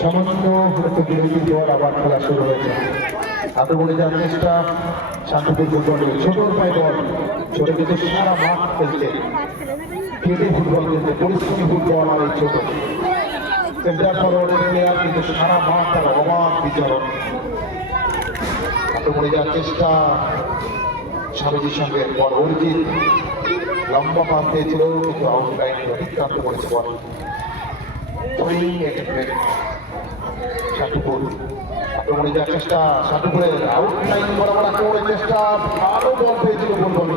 সামান্য বিরতি দেওয়ার আবার খেলা শুরু হয়েছে। আক্রমণে যাওয়ার চেষ্টা শান্তিপুর ফুটবলের ছোট পায় বল, ছোট কিন্তু সারা মাঠ খেলছে, কেটে ফুটবল খেলছে, পরিশ্রমী ফুটবল। আর এই ছোট সেন্টার ফরওয়ার্ডের প্লেয়ার কিন্তু সারা মাঠ তার অবাধ বিচরণ। আক্রমণে যাওয়ার চেষ্টা স্বামীজির সঙ্গে বল অরিজিৎ লম্বা পাস পেয়েছিল কিন্তু আউটলাইন অতিক্রান্ত করেছে বল। শান্তিপুর আক্রমণে যাওয়ার চেষ্টা, শান্তিপুরের আউটলাইন বরাবর আক্রমণের চেষ্টা, ভালো বল পেয়েছিল ফুটবলে,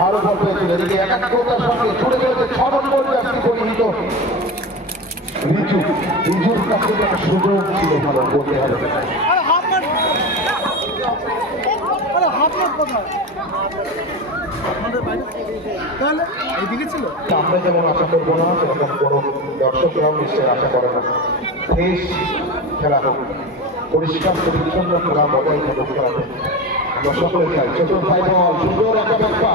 ভালো বল পেয়েছিল। এদিকে একাগ্রতার সঙ্গে ছুটে চলেছে 6 নম্বর জার্সি পরিহিত রিজুর কাছ থেকে একটা সুযোগ ছিল ভালো বলতে হবে। আমরা যেমন আশা করবো না সেরকম কোনো দর্শকরাও নিশ্চয়ই আশা করে না। বেশ খেলা হোক, পরিষ্কার পরিচ্ছন্ন খেলা বজায় থাকুক খেলাতে, আমরা সকলে চাই। ছোট ভাই বল, সুন্দর একটা ব্যাখ্যা,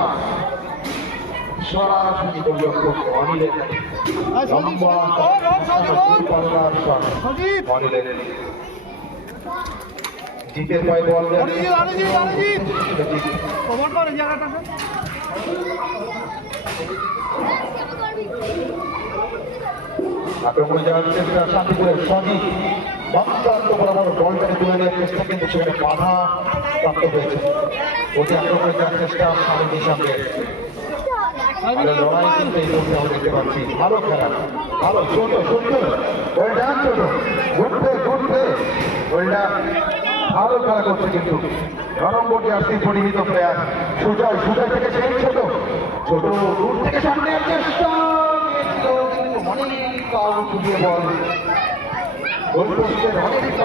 সরাসরি গোলরক্ষক অনিলের লম্বা অনিলের জিতের ভাই বল আক্রমণে যাওয়ার চেষ্টা শান্তিপুরের সঠিক বামপ্রান্ত বরাবর বলটাকে তুলে নেওয়ার চেষ্টা, কিন্তু সেখানে বাধা প্রাপ্ত হয়েছে। ওটি আক্রমণে যাওয়ার চেষ্টা স্বামীজির সঙ্গে লড়াই কিন্তু এই মুহূর্তে আমরা দেখতে পাচ্ছি। ভালো খেলা, ভালো ছোট সুন্দর গোলটা, ছোট ঘুরতে ঘুরতে গোলটা ভালো খেলা করছে। কিন্তু 9 নম্বর জার্সি পরিহিত প্লেয়ার সুজয়, সুজয় থেকে সেই ছোট ছোট দূর থেকে সামনে চেষ্টা অনেক আউট দিয়ে বল গোলপোস্টের অনেক